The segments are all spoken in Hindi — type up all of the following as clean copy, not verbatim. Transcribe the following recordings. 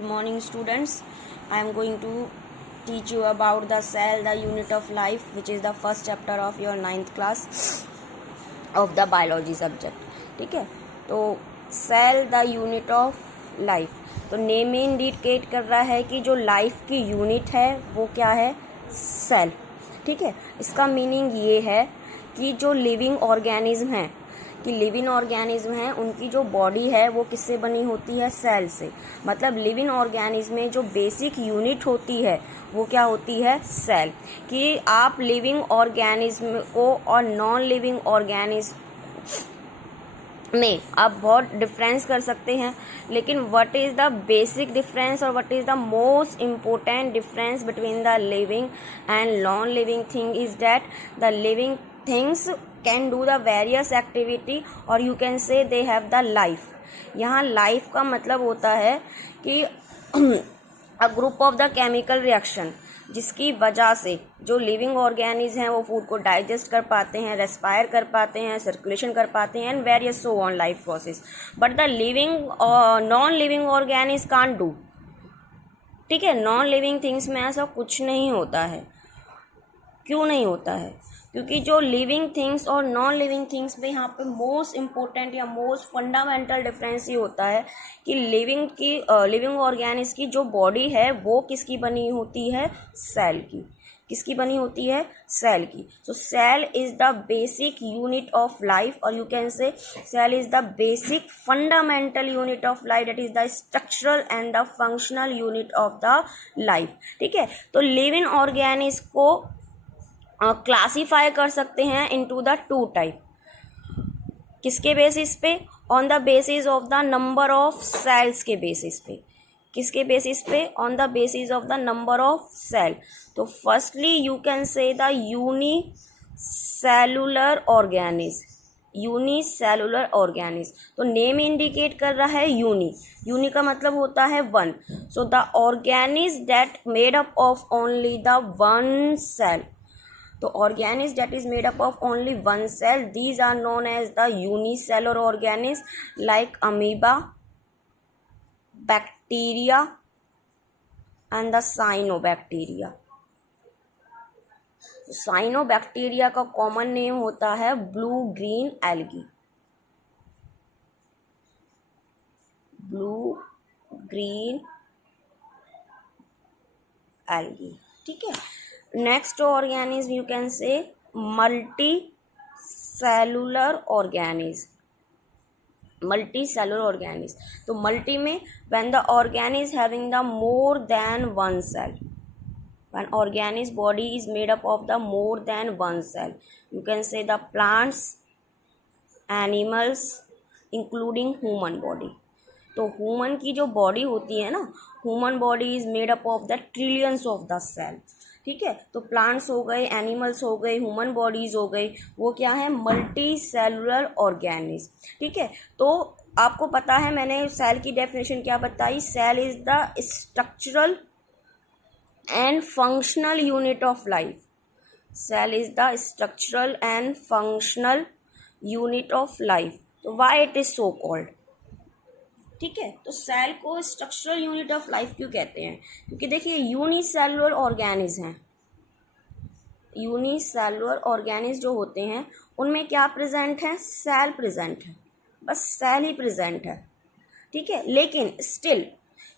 Good morning, students. I am going to teach you about the cell, the unit of life, which is the first chapter of your 9th class of the biology subject. ठीक है, तो cell the unit of life, तो नेम में इंडिकेट कर रहा है कि जो लाइफ की यूनिट है वो क्या है, सेल. ठीक है, इसका मीनिंग ये है कि जो लिविंग ऑर्गेनिज्म हैं, कि लिविंग ऑर्गेनिज्म हैं उनकी जो बॉडी है वो किससे बनी होती है, सेल से. मतलब लिविंग ऑर्गेनिज्म में जो बेसिक यूनिट होती है वो क्या होती है, सेल. कि आप लिविंग ऑर्गेनिज्म को और नॉन लिविंग ऑर्गेनिज्म में आप बहुत डिफरेंस कर सकते हैं, लेकिन what is the basic difference और what is the most important difference between the living and non living thing is that the living things can do the various activity or you can say they have the life. यहाँ life का मतलब होता है कि a group of the chemical reaction, जिसकी वजह से जो लिविंग ऑर्गेनिज्म हैं वो फूड को डाइजेस्ट कर पाते हैं, रेस्पायर कर पाते हैं, सर्कुलेशन कर पाते हैं and various so on life process. But the living non living organism can't do. ठीक है, नॉन लिविंग थिंग्स में ऐसा कुछ नहीं होता है. क्यों नहीं होता है? क्योंकि जो लिविंग थिंग्स और नॉन लिविंग थिंग्स में यहाँ पे मोस्ट इम्पोर्टेंट या मोस्ट फंडामेंटल डिफरेंस ये होता है कि लिविंग ऑर्गेनिज्म की जो बॉडी है वो किसकी बनी होती है, सेल की. किसकी बनी होती है, सेल की. So cell is the basic unit of life और you can say cell is the basic fundamental unit of life, that is the structural and the functional unit of the life. ठीक है, तो लिविंग ऑर्गेनिज्म को क्लासीफाई कर सकते हैं इनटू द टू टाइप. किसके बेसिस पे, on the basis of the number of cells के बेसिस पे. किसके बेसिस पे, on the basis of the number of cell. तो firstly you can say the unicellular organism. Unicellular organism, तो नेम इंडिकेट कर रहा है यूनी. यूनी का मतलब होता है one. So the organism that made up of only the one cell. तो organism that is made up of only one cell, these are known as the unicellular organism like amoeba, bacteria and the cyanobacteria. cyanobacteria का कॉमन नेम होता है blue green algae. Blue green algae. ठीक है, next organism you can say multicellular organism. Multicellular organism, तो मल्टी में when the organism having the more than one cell. When organism body is made up of the more than one cell, you can say the plants, animals including human body. तो ह्यूमन की जो बॉडी होती है ना, human body is made up of the trillions of the cell. ठीक है, तो प्लांट्स हो गए, एनिमल्स हो गए, ह्यूमन बॉडीज हो गई, वो क्या है, मल्टी सेलुलर ऑर्गेनिज्म. ठीक है, तो आपको पता है मैंने सेल की डेफिनेशन क्या बताई, cell is the structural and functional unit of life. Cell is the structural and functional unit of life. तो why it is so called. ठीक है, तो सेल को स्ट्रक्चरल यूनिट ऑफ लाइफ क्यों कहते हैं, क्योंकि देखिए यूनिसेलुलर ऑर्गेनिज्म हैं. यूनिसेलुलर ऑर्गेनिज्म जो होते हैं उनमें क्या प्रेजेंट है, सेल प्रेजेंट है, बस सेल ही प्रेजेंट है. ठीक है, लेकिन still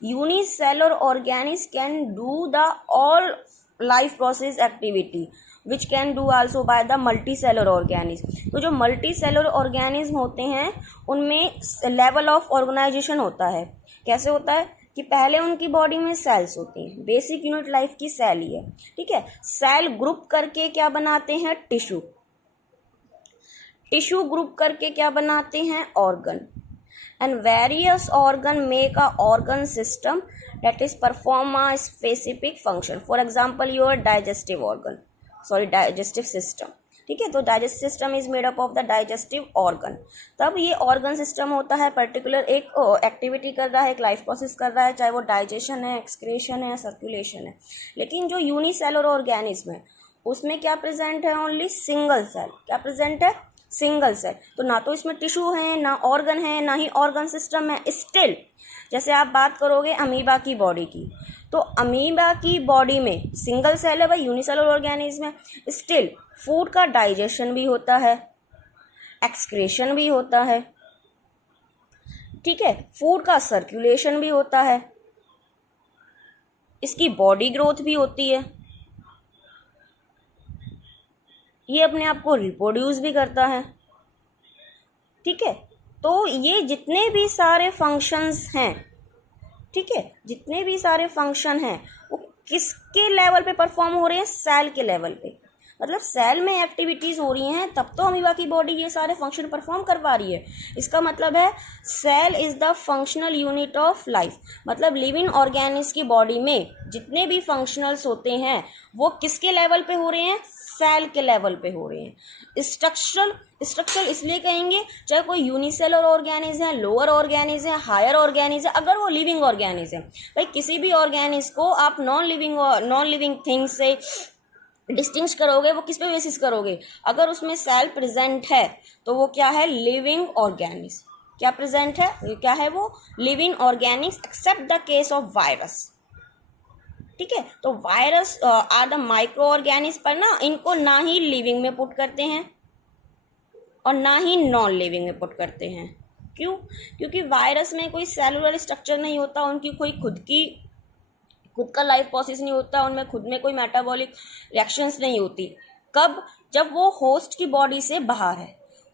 unicellular organism can do the all life process activity which can do also by the multi cellular organism. तो जो मल्टी सेलुलर ऑर्गेनिज्म होते हैं उनमें लेवल ऑफ ऑर्गेनाइजेशन होता है. कैसे होता है कि पहले उनकी बॉडी में सेल्स होती हैं, बेसिक यूनिट लाइफ की सेल ही है. ठीक है, सेल ग्रुप करके क्या बनाते हैं, टिश्यू. टिश्यू ग्रुप करके क्या बनाते हैं, organ. And various organ make a organ system that is perform a specific function. For example, your digestive system. ठीक है, तो digestive system is made up of the digestive organ. तब ये ऑर्गन सिस्टम होता है पर्टिकुलर एक एक्टिविटी कर रहा है, एक लाइफ प्रोसेस कर रहा है, चाहे वो डाइजेशन है, एक्सक्रीशन है, सर्कुलेशन है. लेकिन जो यूनिसेलुलर ऑर्गेनिज्म है उसमें क्या प्रेजेंट है, ओनली सिंगल सेल. क्या प्रेजेंट है, सिंगल सेल. तो ना तो इसमें टिश्यू है, ना ऑर्गन है, ना ही ऑर्गन सिस्टम है. स्टिल जैसे आप बात करोगे अमीबा की बॉडी की, तो अमीबा की बॉडी में सिंगल सेल है भाई, यूनिसेलुलर ऑर्गेनिज्म है, स्टिल फूड का डाइजेशन भी होता है, एक्सक्रीशन भी होता है, ठीक है, फूड का सर्कुलेशन भी होता है, इसकी बॉडी ग्रोथ भी होती है, ये अपने आप को रिप्रोड्यूस भी करता है, ठीक है। तो ये जितने भी सारे फंक्शंस हैं, ठीक है, जितने भी सारे फंक्शन हैं वो किसके लेवल पे परफॉर्म हो रहे हैं, सेल के लेवल पे। मतलब सेल में एक्टिविटीज हो रही हैं तब तो अमीबा की बॉडी ये सारे फंक्शन परफॉर्म कर पा रही है। इसका मतलब है cell is the functional unit of life. मतलब लिविंग ऑर्गेनिज्म की बॉडी में जितने भी फंक्शनल्स होते हैं वो किसके लेवल पे हो रहे हैं, सेल के लेवल पे हो रहे हैं। स्ट्रक्चरल इसलिए कहेंगे चाहे कोई यूनिसेलुलर ऑर्गेनिज्म है, लोअर ऑर्गेनिज्म है, हायर ऑर्गेनिज्म है, अगर वो लिविंग ऑर्गेनिज्म है। भाई किसी भी ऑर्गेनिज्म को आप नॉन लिविंग थिंग से डिस्टिंग्विश करोगे, वो किस पे बेसिस करोगे, अगर उसमें सेल प्रेजेंट है तो वो क्या है, लिविंग ऑर्गेनिज्म। क्या प्रेजेंट है, क्या है वो, living organism except the case of virus, ठीक है। तो virus are the microorganism, पर ना इनको ना ही लिविंग में पुट करते हैं और ना ही नॉन लिविंग में पुट करते हैं। क्यों, क्योंकि वायरस में कोई सेलुलर स्ट्रक्चर नहीं होता, उनकी कोई खुद का लाइफ प्रोसेस नहीं होता, उनमें खुद में कोई मेटाबॉलिक रिएक्शंस नहीं होती। कब, जब वो होस्ट की बॉडी से बाहर है।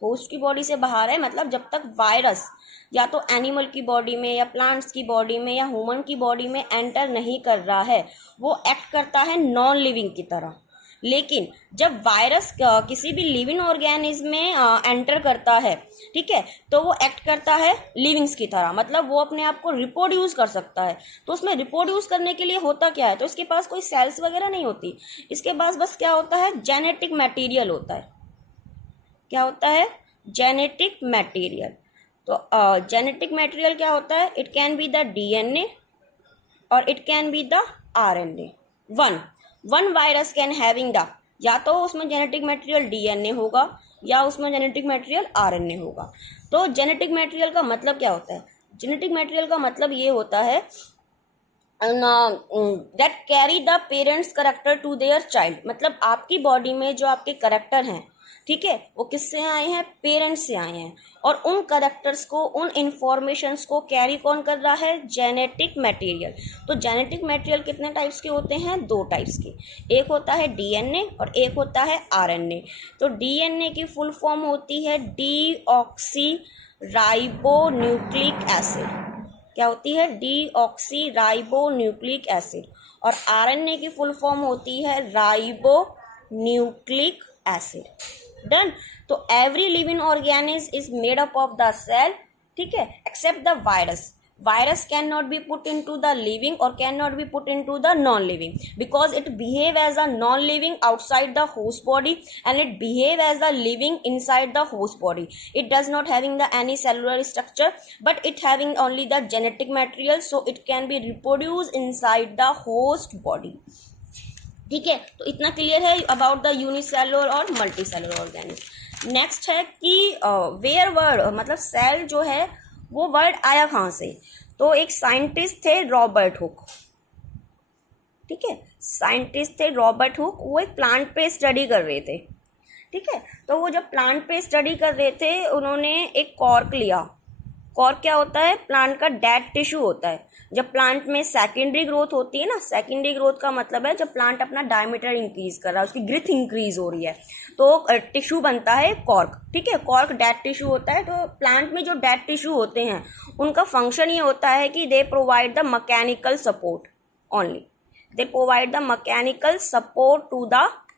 होस्ट की बॉडी से बाहर है मतलब जब तक वायरस या तो एनिमल की बॉडी में या प्लांट्स की बॉडी में या ह्यूमन की बॉडी में एंटर नहीं कर रहा है, वो एक्ट करता है नॉन लिविंग की तरह। लेकिन जब वायरस किसी भी लिविंग ऑर्गेनिज्म में एंटर करता है, ठीक है, तो वो एक्ट करता है लिविंग्स की तरह। मतलब वो अपने आप को रिप्रोड्यूस कर सकता है। तो उसमें रिप्रोड्यूस करने के लिए होता क्या है, तो इसके पास कोई सेल्स वगैरह नहीं होती, इसके पास बस क्या होता है, जेनेटिक मटेरियल होता है। क्या होता है, जेनेटिक मटेरियल। तो जेनेटिक मटेरियल क्या होता है, it can be the DNA और it can be the RNA. One virus can having the, या तो उसमें जेनेटिक मटेरियल डीएनए होगा या उसमें जेनेटिक मटेरियल आरएनए होगा। तो जेनेटिक मटेरियल का मतलब क्या होता है, जेनेटिक मटेरियल का मतलब ये होता है that carry the parents character to their child. मतलब आपकी बॉडी में जो आपके करेक्टर हैं, ठीक है, वो किससे आए हैं, पेरेंट्स से आए हैं। और उन करेक्टर्स को, उन इंफॉर्मेशंस को कैरी कौन कर रहा है, जेनेटिक मटेरियल। तो जेनेटिक मटेरियल कितने टाइप्स के होते हैं, 2 टाइप्स के, एक होता है डीएनए और एक होता है आरएनए। तो डीएनए की फुल फॉर्म होती है डीऑक्सी राइबोन्यूक्लिक एसिड। क्या होती है, डीऑक्सी राइबोन्यूक्लिक एसिड। और आरएनए की फुल फॉर्म होती है राइबोन्यूक्लिक एसिड। डन। तो every living organism is made up of the cell, ठीक है, except the virus. Virus cannot be put into the living or cannot be put into the non-living because it behave as a non-living outside the host body and it behave as a living inside the host body. It does not having the any cellular structure but it having only the genetic material, so it can be reproduced inside the host body. ठीक है, तो इतना क्लियर है अबाउट द यूनिसेलुलर और मल्टीसेलुलर ऑर्गेनिज्म। नेक्स्ट है कि वेयर वर्ड, मतलब सेल जो है वो वर्ड आया कहाँ से। तो एक साइंटिस्ट थे रॉबर्ट हुक, ठीक है, साइंटिस्ट थे रॉबर्ट हुक। वो एक प्लांट पे स्टडी कर रहे थे, ठीक है। तो वो जब प्लांट पे स्टडी कर रहे थे उन्होंने एक कॉर्क लिया। कॉर्क क्या होता है, प्लांट का डेड टिश्यू होता है। जब प्लांट में सेकेंडरी ग्रोथ होती है ना, सेकेंडरी ग्रोथ का मतलब है जब प्लांट अपना डायमीटर इंक्रीज कर रहा है, उसकी ग्रोथ इंक्रीज हो रही है, तो टिश्यू बनता है कॉर्क, ठीक है। कॉर्क डेड टिश्यू होता है। तो प्लांट में जो डेड टिश्यू होते हैं उनका फंक्शन ये होता है कि they provide the mechanical support only, they provide the mechanical support to the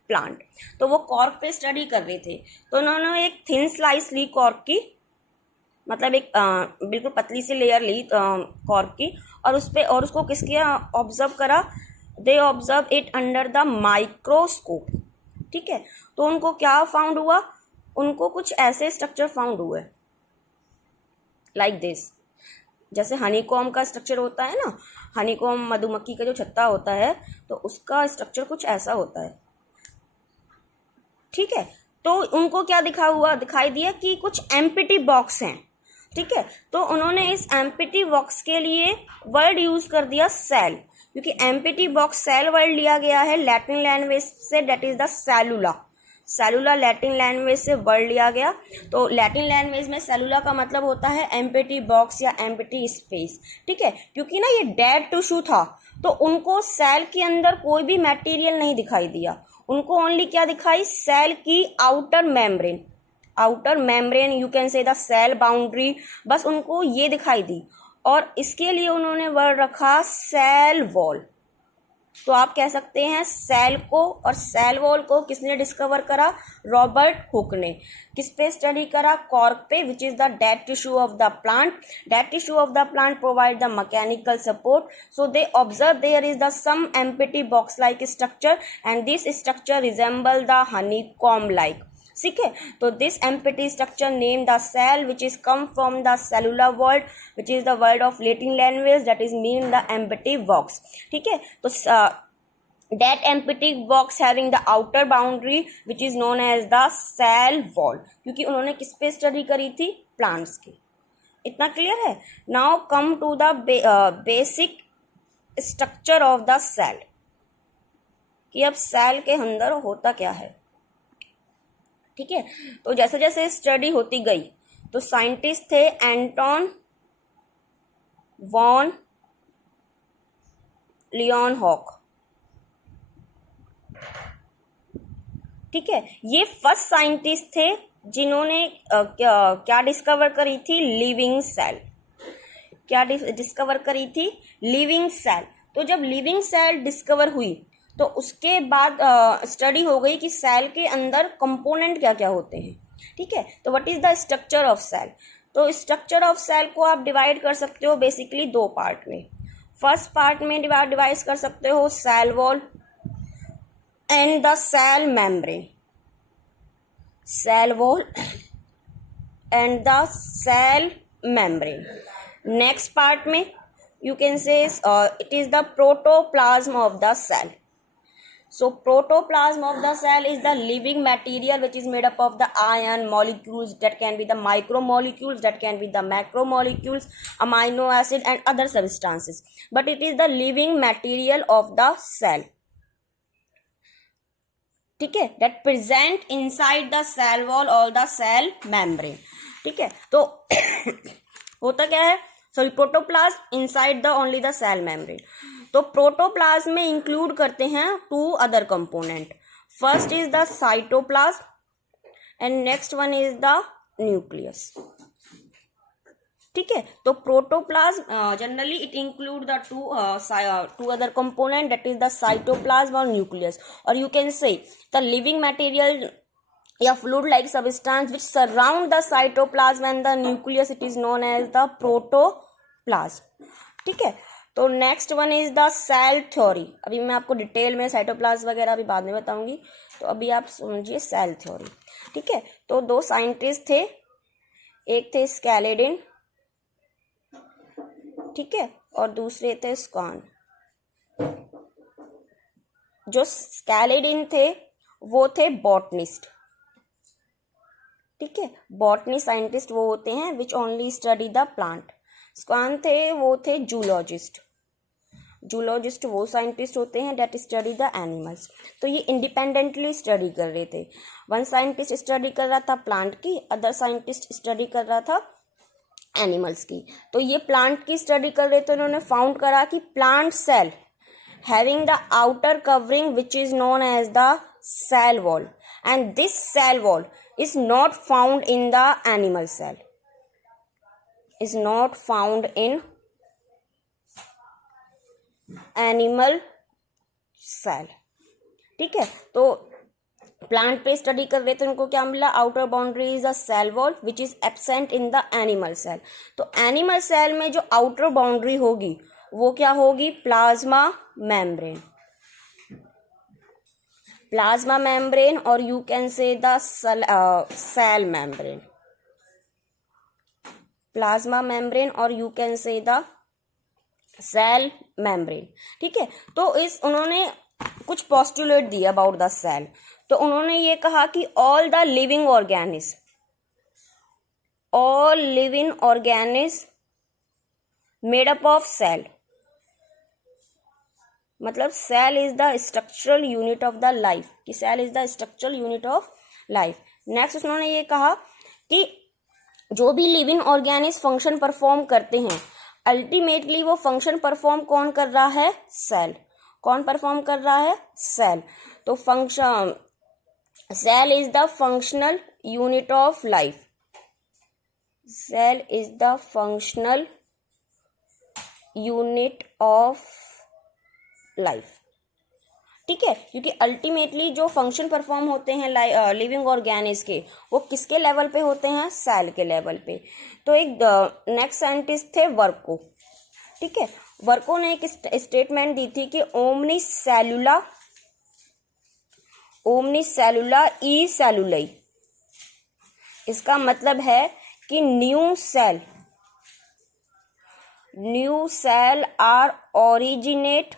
plant. तो वो कॉर्क पे स्टडी कर रहे थे, तो उन्होंने एक थिन स्लाइस ली कॉर्क की, मतलब एक बिल्कुल पतली सी लेयर ली कॉर्क की, और उस पे और उसको किसके ऑब्जर्व करा, they observe it under the microscope, ठीक है। तो उनको क्या फाउंड हुआ, उनको कुछ ऐसे स्ट्रक्चर फाउंड हुए लाइक दिस। जैसे हनीकॉम का स्ट्रक्चर होता है ना, हनीकॉम मधुमक्खी का जो छत्ता होता है, तो उसका स्ट्रक्चर कुछ ऐसा होता है, ठीक है। तो उनको क्या दिखाई दिया कि कुछ एम्प्टी बॉक्स हैं। ठीक है, तो उन्होंने इस एम्प्टी बॉक्स के लिए वर्ड यूज कर दिया सेल, क्योंकि एम्प्टी बॉक्स सेल वर्ड लिया गया है लैटिन लैंग्वेज से, that is the cellula. Cellula Latin language से वर्ड लिया गया। तो लैटिन लैंग्वेज में सेलुला का मतलब होता है एम्प्टी बॉक्स या एम्प्टी स्पेस। ठीक है, क्योंकि ना ये डेड टिश्यू था, तो उनको सेल के अंदर कोई भी मटेरियल नहीं दिखाई दिया, उनको ओनली क्या दिखाई, सेल की outer membrane, outer membrane, you can say the cell boundary, बस उनको ये दिखाई दी, और इसके लिए उन्होंने वर्ड रखा सेल वॉल। तो आप कह सकते हैं सेल को और सेल वॉल को किसने डिस्कवर करा, रॉबर्ट हुक ने। किस पे स्टडी करा, कॉर्क पे, which is the dead tissue of the plant. Dead tissue of the plant provide the mechanical support, so they observe there is the some empty box like structure and this structure resemble the honeycomb like. ठीक है, तो this empty structure name the cell which is come from the cellular word which is the word of Latin language, that is mean the empty box. ठीक है, तो that empty box having the outer boundary which is known as the cell wall, क्योंकि उन्होंने किस पे स्टडी करी थी, प्लांट्स की। इतना क्लियर है। Now come to the basic structure of the cell, कि अब सेल के अंदर होता क्या है। ठीक है, तो जैसे जैसे स्टडी होती गई तो साइंटिस्ट थे एंटोन वॉन लियोनहॉक। ठीक है, ये फर्स्ट साइंटिस्ट थे जिन्होंने क्या डिस्कवर करी थी, लिविंग सेल। क्या डिस्कवर करी थी, लिविंग सेल। तो जब लिविंग सेल डिस्कवर हुई तो उसके बाद स्टडी हो गई कि सेल के अंदर कंपोनेंट क्या क्या होते हैं। ठीक है, तो what is the structure of cell. तो स्ट्रक्चर ऑफ सेल को आप डिवाइड कर सकते हो बेसिकली दो पार्ट में। फर्स्ट पार्ट में डिवाइड कर सकते हो cell wall and the cell membrane, cell wall and the cell membrane. Next part में you can say it is the protoplasm of the cell. So protoplasm of the cell is the living material which is made up of the ion molecules, that can be the micromolecules, that can be the macromolecules, amino acid and other substances, but it is the living material of the cell. ठीक है, that present inside the cell wall और द सेल मेम्ब्रेन। ठीक है, तो होता क्या है, sorry, protoplasm inside the only the cell membrane. तो प्रोटोप्लाज्म में इंक्लूड करते हैं two other component. First is the cytoplasm and next one is the nucleus. ठीक है, तो protoplasm generally it include the two other component, that is the cytoplasm और न्यूक्लियस, और you can say the living material या fluid like substance which surround the cytoplasm and the nucleus, it is known as the protoplasm. ठीक है, तो next one is the cell theory. अभी मैं आपको डिटेल में साइटोप्लाज्म वगैरह अभी बाद में बताऊंगी, तो अभी आप समझिए सेल थ्योरी। ठीक है, तो दो साइंटिस्ट थे, एक थे स्केलेडिन, ठीक है, और दूसरे थे स्कॉन। जो स्केलेडिन थे वो थे बॉटनिस्ट। ठीक है, बॉटनी साइंटिस्ट वो होते हैं which only study the plant. स्कॉन थे वो थे जूलॉजिस्ट। जूलॉजिस्ट वो साइंटिस्ट होते हैं डेट स्टडी द एनिमल्स। तो ये इंडिपेंडेंटली स्टडी कर रहे थे। वन साइंटिस्ट स्टडी कर रहा था प्लांट की, अदर साइंटिस्ट स्टडी कर रहा था एनिमल्स की। तो ये प्लांट की स्टडी कर रहे थे, उन्होंने फाउंड करा कि plant cell having the outer covering which is known as the cell wall, and this cell wall is not found in the animal cell, is not found in animal cell। ठीक है, तो प्लांट पे स्टडी कर रहे थे, उनको क्या मिला, outer boundary is a cell wall which is absent in the animal cell. तो एनिमल सेल में जो आउटर बाउंड्री होगी वो क्या होगी, प्लाज्मा मेम्ब्रेन। प्लाज्मा मेम्ब्रेन और you can say the cell membrane. Plasma membrane और you can say the cell membrane. ठीक है, तो उन्होंने कुछ पोस्टुलेट दिए अबाउट द सेल। तो उन्होंने ये कहा कि all the living organism, all living organism made up of cell. मतलब cell is the structural unit of the life, कि cell is the structural unit of life. Next उन्होंने ये कहा कि जो भी लिविंग ऑर्गेनिज्म फंक्शन परफॉर्म करते हैं, अल्टीमेटली वो फंक्शन परफॉर्म कौन कर रहा है? सेल। कौन परफॉर्म कर रहा है? सेल। तो function, cell is the functional unit of life. Cell is the functional unit of life, ठीक है, क्योंकि अल्टीमेटली जो फंक्शन परफॉर्म होते हैं लिविंग ऑर्गेनिज्म के, वो किसके लेवल पे होते हैं? सेल के लेवल पे। तो एक नेक्स्ट साइंटिस्ट थे वर्को, ठीक है। वर्को ने एक स्टेटमेंट दी थी कि ओमनी सेलुला ई सेलुलई। इसका मतलब है कि new cell are originate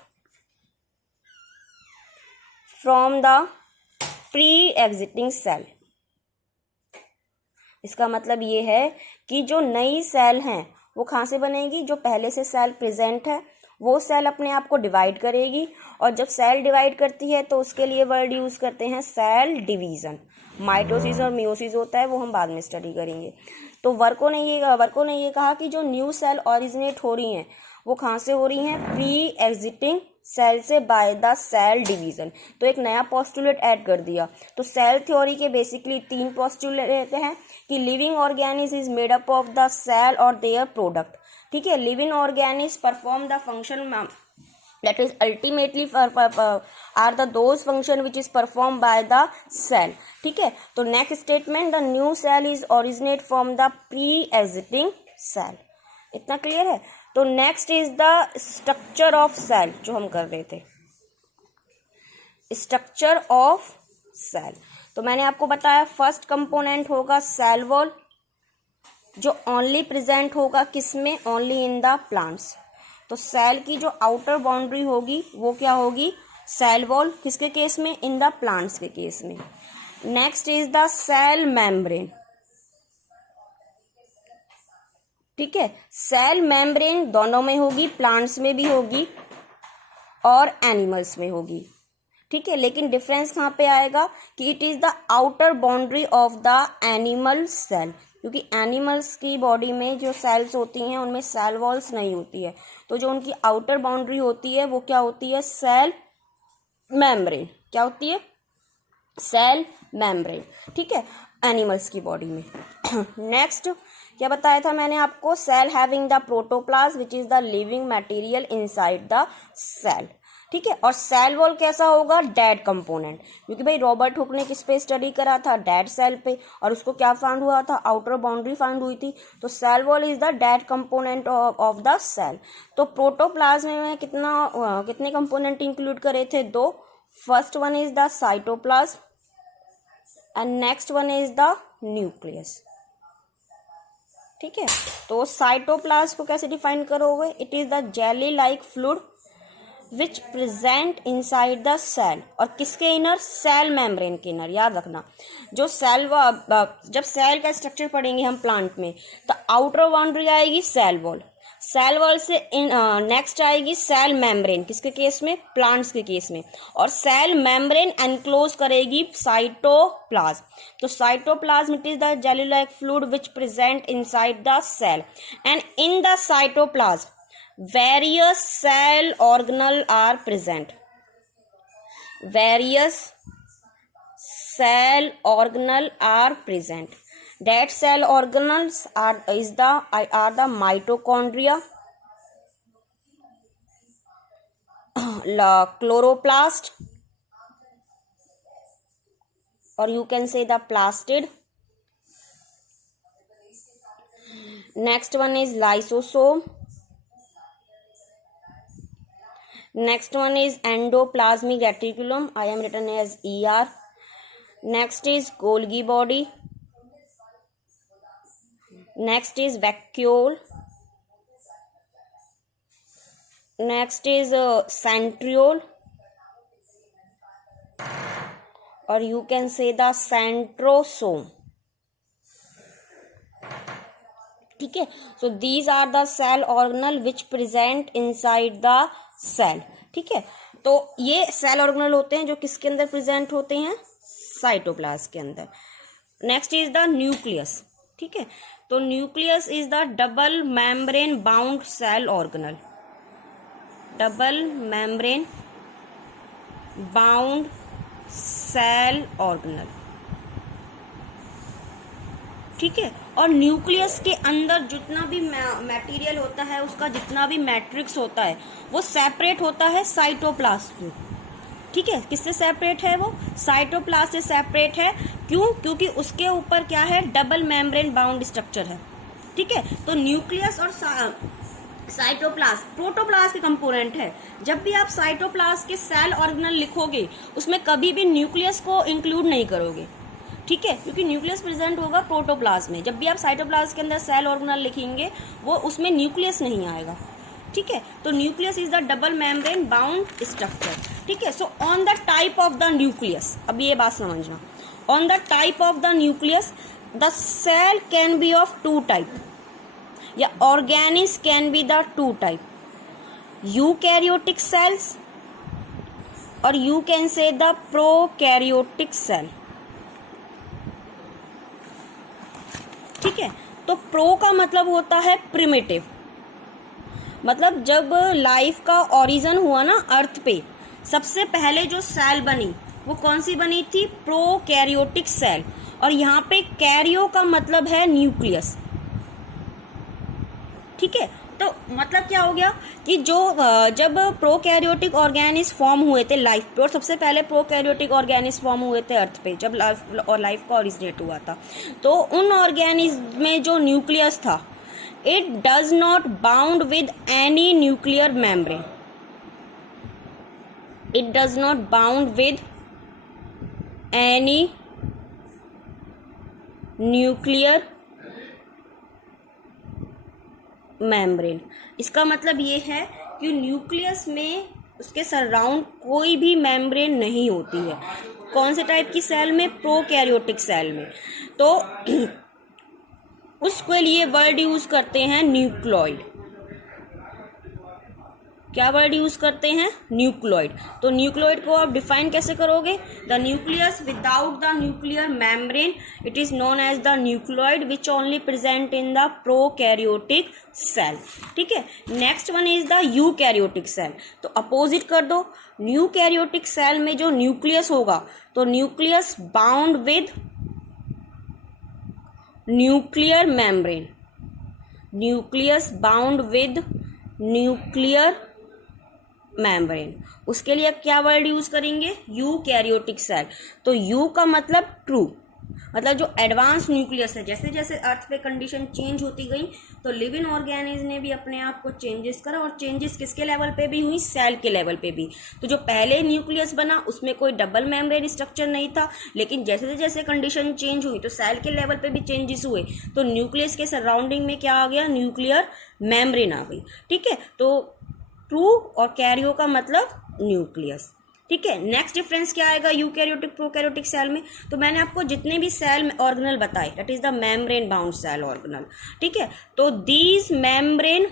from the pre existing cell. इसका मतलब ये है कि जो नई सेल हैं वो कहाँ से बनेगी? जो पहले से सेल प्रेजेंट है वो सेल अपने आप को डिवाइड करेगी, और जब सेल डिवाइड करती है तो उसके लिए वर्ड यूज करते हैं सेल डिवीजन। माइटोसिस और मियोसिस होता है, वो हम बाद में स्टडी करेंगे। तो वर्को ने ये कहा कि जो न्यू सेल ओरिजिनेट हो रही हैं वो कहाँ से हो रही हैं? प्री एग्जिस्टिंग सेल से बाय द सेल डिवीजन। तो एक नया पोस्टुलेट ऐड कर दिया। तो सेल थ्योरी के बेसिकली 3 पोस्टुलेट हैं कि living organism is made up of the cell और देयर प्रोडक्ट, ठीक है। Living organism perform the function that is ultimately are the those function which is performed by the cell, ठीक है। तो next statement, the new cell is originate from the pre existing cell. इतना क्लियर है? तो next is the structure of cell, जो हम कर रहे थे, स्ट्रक्चर ऑफ सेल। तो मैंने आपको बताया फर्स्ट कंपोनेंट होगा सेल वॉल, जो ओनली प्रेजेंट होगा किसमें? Only in the plants. तो सेल की जो आउटर बाउंड्री होगी वो क्या होगी? Cell wall. किसके केस में? इन द प्लांट्स के केस में। Next is the cell membrane, ठीक है। सेल मेम्ब्रेन दोनों में होगी, प्लांट्स में भी होगी और एनिमल्स में होगी, ठीक है। लेकिन डिफरेंस कहाँ पे आएगा कि it is the outer boundary of the animal cell, क्योंकि एनिमल्स की बॉडी में जो सेल्स होती हैं उनमें सेल वॉल्स नहीं होती है। तो जो उनकी आउटर बाउंड्री होती है वो क्या होती है? Cell membrane. क्या होती है? सेल मेम्ब्रेन, ठीक है, एनिमल्स की बॉडी में। नेक्स्ट क्या बताया था मैंने आपको? Cell having the protoplasm which is the living material inside the cell, ठीक है। और सेल वॉल कैसा होगा? डेड कंपोनेंट, क्योंकि भाई रॉबर्ट हुक ने किस पे स्टडी करा था? डेड सेल पे, और उसको क्या फाइंड हुआ था? आउटर बाउंड्री फाइंड हुई थी। तो cell wall is the dead component of the cell. तो प्रोटोप्लाज्म में कितने कंपोनेंट इंक्लूड करे थे? 2। First one is the cytoplasm and next one is the nucleus, ठीक है। तो साइटोप्लाज्म को कैसे डिफाइन करोगे? It is the jelly like fluid which present inside the cell. और किसके इनर? सेल मेम्ब्रेन के इनर। याद रखना, जो सेल जब सेल का स्ट्रक्चर पढ़ेंगे हम प्लांट में, तो आउटर बाउंड्री आएगी सेल वॉल, सेल वॉल से नेक्स्ट आएगी सेल मेम्ब्रेन। किसके केस में? प्लांट्स के केस में। और सेल मेम्ब्रेन एनक्लोज करेगी साइटोप्लाज्म। तो cytoplasm it is the jelly like fluid which present inside the cell, and in the cytoplasm various cell organelle are present. Various cell organelle are present. That cell organelles are the mitochondria, chloroplast, or you can say the plastid. Next one is lysosome. Next one is endoplasmic reticulum. I am written as ER. Next is Golgi body. Next is vacuole. Next is centriole, or you can say the centrosome. ठीक है। So these are the cell organelle which present inside the cell, ठीक है। तो ये सेल ऑर्गेनल होते हैं जो किसके अंदर प्रेजेंट होते हैं, साइटोप्लाज्म के अंदर। नेक्स्ट इज द न्यूक्लियस, ठीक है। तो nucleus is the double membrane bound cell organelle, double membrane bound cell organelle, ठीक है। और न्यूक्लियस के अंदर जितना भी मटेरियल होता है, उसका जितना भी मैट्रिक्स होता है वो सेपरेट होता है साइटोप्लाज्म से, ठीक है। किससे सेपरेट है वो, साइटोप्लाज्म से सेपरेट है। क्यों, क्योंकि उसके ऊपर क्या है, डबल मेम्ब्रेन बाउंड स्ट्रक्चर है, ठीक है। तो न्यूक्लियस और साइटोप्लाज्म प्रोटोप्लाज्म के कंपोनेंट है। जब भी आप साइटोप्लाज्म के सेल ऑर्गेनल लिखोगे उसमें कभी भी न्यूक्लियस को इंक्लूड नहीं करोगे, ठीक है, क्योंकि न्यूक्लियस प्रेजेंट होगा प्रोटोप्लाज्म में। जब भी आप साइटोप्लाज्म के अंदर सेल ऑर्गेनल लिखेंगे वो उसमें न्यूक्लियस नहीं आएगा, ठीक है। तो nucleus is the double membrane bound structure, ठीक है। So on the type of the nucleus, अब ये बात समझना, on the type of the nucleus the cell can be of two type, या organism can be the two type, eukaryotic cells और you can say the prokaryotic cell, ठीक है। तो प्रो का मतलब होता है प्रिमिटिव, मतलब जब लाइफ का ओरिजिन हुआ ना अर्थ पे, सबसे पहले जो सेल बनी वो कौन सी बनी थी, प्रोकैरियोटिक सेल। और यहाँ पे कैरियो का मतलब है न्यूक्लियस, ठीक है। तो मतलब क्या हो गया कि जो जब प्रोकैरियोटिक ऑर्गेनिज फॉर्म हुए थे लाइफ पे, और सबसे पहले प्रोकैरियोटिक ऑर्गेनिज फॉर्म हुए थे अर्थ पे जब लाइफ का ओरिजिनेट हुआ था, तो उन ऑर्गेनिज में जो न्यूक्लियस था, it does not bound with any nuclear membrane, it does not bound with any nuclear membrane. इसका मतलब ये है कि न्यूक्लियस में उसके सराउंड कोई भी मेम्ब्रेन नहीं होती है। कौन से टाइप की सेल में, प्रोकैरियोटिक सेल में। तो उसके लिए वर्ड यूज करते हैं न्यूक्लियोइड। क्या वर्ड यूज करते हैं, न्यूक्लियोइड। तो न्यूक्लियोइड को आप डिफाइन कैसे करोगे, the nucleus without the nuclear membrane, it is known as the nucleoid which only present in the prokaryotic cell, ठीक है। Next one is the eukaryotic cell. तो अपोजिट कर दो, यूकैरियोटिक सेल में जो न्यूक्लियस होगा, तो nucleus bound with nuclear membrane, nucleus bound with nuclear membrane. उसके लिए क्या वर्ड यूज करेंगे, यूकैरियोटिक सेल। तो यू का मतलब ट्रू, मतलब जो एडवांस न्यूक्लियस है। जैसे जैसे अर्थ पे कंडीशन चेंज होती गई तो लिविंग ऑर्गेनिज ने भी अपने आप को चेंजेस करा, और चेंजेस किसके लेवल पे भी हुई, सेल के लेवल पे भी। तो जो पहले न्यूक्लियस बना उसमें कोई डबल मेम्ब्रेन स्ट्रक्चर नहीं था, लेकिन जैसे जैसे कंडीशन चेंज हुई तो सेल के लेवल पे भी चेंजेस हुए, तो न्यूक्लियस के सराउंडिंग में क्या आ गया, न्यूक्लियर मेम्ब्रेन आ गई, ठीक है। तो ट्रू और कैरियो का मतलब न्यूक्लियस, ठीक है। नेक्स्ट डिफरेंस क्या आएगा यूकैरियोटिक प्रोकैरियोटिक सेल में। तो मैंने आपको जितने भी सेल ऑर्गेनल बताए, that is the membrane bound cell organelle, ठीक है। तो दीज मेम्ब्रेन,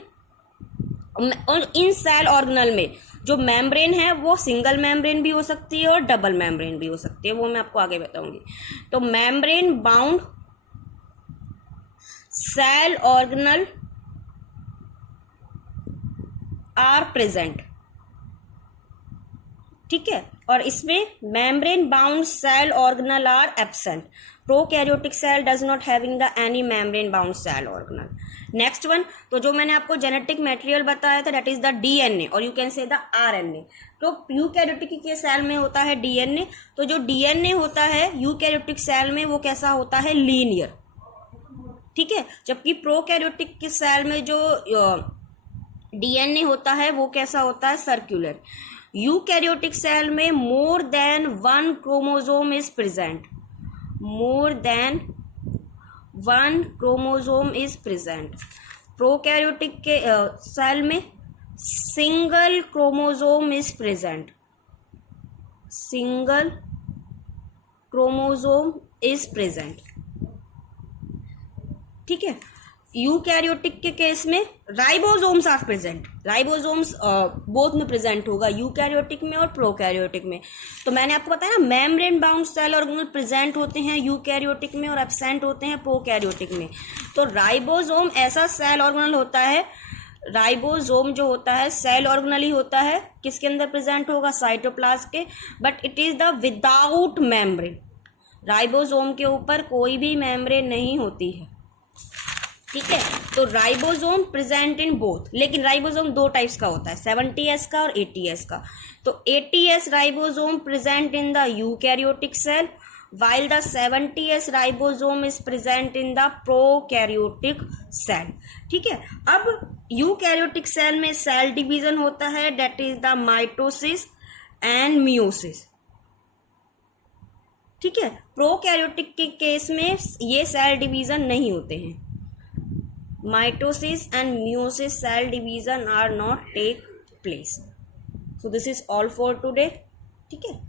इन सेल ऑर्गेनल में जो मेम्ब्रेन है वो सिंगल मेम्ब्रेन भी हो सकती है और डबल मेम्ब्रेन भी हो सकती है, वो मैं आपको आगे बताऊंगी। तो membrane bound cell organelle are present, ठीक है। और इसमें membrane bound cell organelle are absent. Prokaryotic cell does not having the any membrane bound cell organelle. Next one, तो जो मैंने आपको जेनेटिक मटेरियल बताया था, दैट इज द डीएनए, और you can say the RNA. तो यूकैरियोटिक के सेल में होता है डीएनए। तो जो डीएनए होता है यूकैरियोटिक सेल में वो कैसा होता है, लीनियर, ठीक है। जबकि प्रोकैरियोटिक के सेल में जो डीएनए होता है वो कैसा होता है, सर्कुलर। यूकैरियोटिक सेल में more than one chromosome is present, more than one chromosome is present. Prokaryotic के सेल में single chromosome is present, single chromosome is present, ठीक है। यूकैरियोटिक के केस में ribosomes are present, ribosomes both में प्रेजेंट होगा, यूकैरियोटिक में और प्रोकैरियोटिक में। तो मैंने आपको बताया ना, membrane bound cell organelle present होते हैं यूकैरियोटिक में और एब्सेंट होते हैं प्रोकैरियोटिक में। तो राइबोसोम ऐसा सेल ऑर्गेनल होता है, राइबोसोम जो होता है सेल ऑर्गेनल ही होता है, किसके अंदर प्रेजेंट होगा, साइटोप्लाज्म के, but it is the without membrane. Ribosome के ऊपर कोई भी मेम्ब्रेन नहीं होती है, ठीक है। तो राइबोसोम प्रेजेंट इन बोथ, लेकिन राइबोसोम दो टाइप्स का होता है, 70S का और 80S का। तो 80S ribosome present in the eukaryotic cell, while the 70S ribosome is present in the prokaryotic cell, ठीक है। अब यूकैरियोटिक सेल में सेल डिवीजन होता है, that is the mitosis and meiosis, ठीक है। प्रोकैरियोटिक के केस में ये सेल डिवीजन नहीं होते हैं, mitosis and meiosis cell division are not take place. So this is all for today, ठीक है।